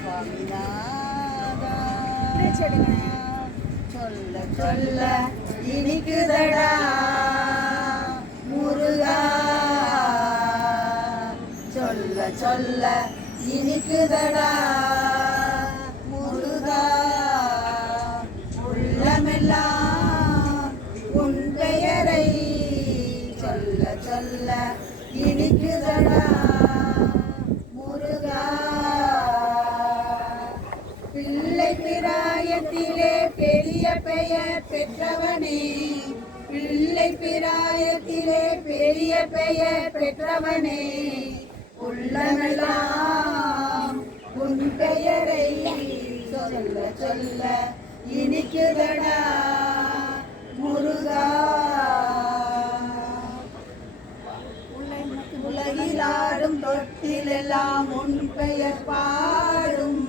சுவாமிநாதா சொல்ல சொல்ல இனிக்குதடா முருகா சொல்ல சொல்ல இனிக்குதடா முருகா உள்ளமெல்லாம் உன் பெயரை சொல்ல சொல்ல இனிக்குதடா முருகா பிள்ளை பிராயத்திலே பெரிய பெயர் பெற்றவனே பிள்ளை பிராயத்திலே பெரிய பெயர் பெற்றவனே உள்ளமெல்லாம் உன் பெயரை சொல்ல சொல்ல இனிக்குதடா முருகா உலகிலாடும் தொட்டிலெல்லாம் உன் பெயர் பாடும்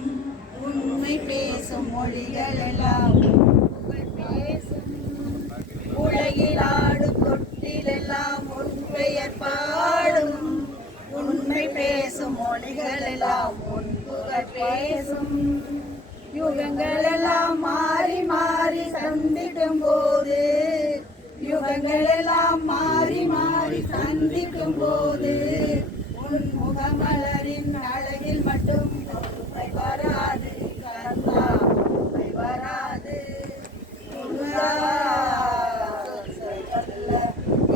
உண்மை பேசும் மொழிகள் எல்லாம் புகழ் பேசும் உலகிலாடும் தொட்டிலெல்லாம் உன் பெயர் பாடும் உண்மை பேசும் மொழிகள் எல்லாம் உன் புகழ் பேசும் யுகங்கள் எல்லாம் மாறி மாறி சந்திக்கும் போது யுகங்கள் எல்லாம் மாறி மாறி சந்திக்கும் போது உன் முகமலரின் அழகில் மட்டும் பொறுமை வராது கந்தா பொறுமை வராது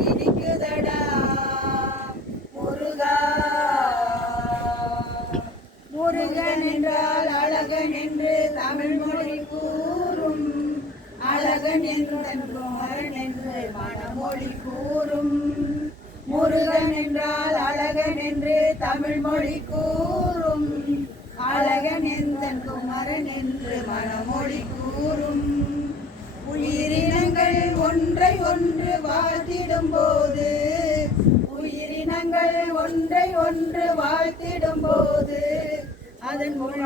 இனிக்குதடா முருகா முருகன் என்றால் அழகன் என்று தமிழ் மொழி கூறும் அழகன் என்றன் குமரன் என்று மனமொழி கூறும் முருகன் என்றால் அழகன் என்று தமிழ் மொழி கூறும் அழகன் என்றன் குமரன் என்று மனமொழி கூறும் உயிரினங்கள் ஒன்றை ஒன்று வாழ்த்திடும் போது உயிரினங்கள் ஒன்றை ஒன்று வாழ்த்திடும் போது அதன் முழு